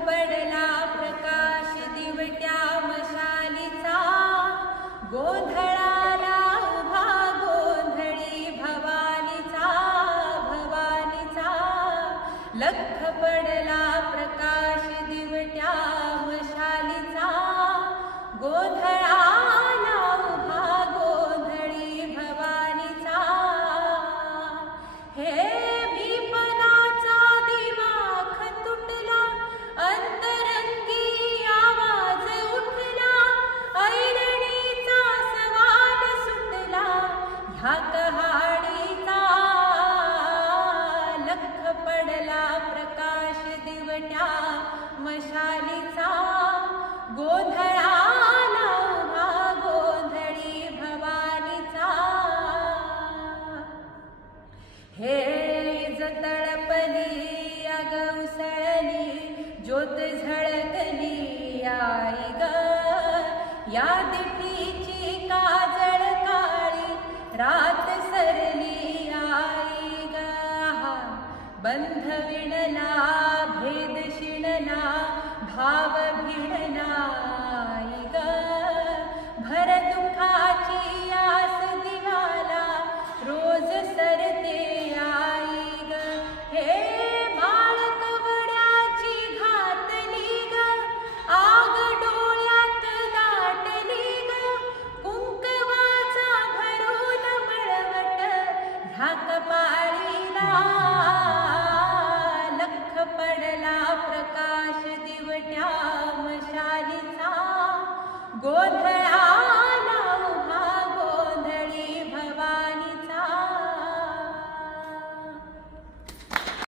पडला प्रकाश दिवट्या मशालीचा, गोंधळाला उभा गोंधळी भवानीचा, भवानीचा. लख पडला प्रकाश दिवट्या मशालीचा, गोंधळाला उभा गोंधळी भवानीचा. हे विपदाचा दिवाख तुटला, अंतरंगी आवाज उठला, ऐरणीचा सवाल सुटला ह्या कहाणीचा. लख पडला प्रकाश दिवट्या मशालीचा, गोंधळाला उभा गोंधळी भवानीचा. हे तळपली अग उसळली, ज्योत झळकली आई ग, या दिठीची काजळ काळी रात सरली आई ग. बंध विणला भेद शिणला, भाव भिडला आई ग, भर दुःखाची आस दिवाला रोज सरते आई ग. हे बाळ कवड्याची घातली ग, आग डोळ्यात दाटली ग, कुंकवाचा भरून मळवट ह्या कपाळीला. लख पडला प्रकाश दिवट्या मशालीचा, गोंधळ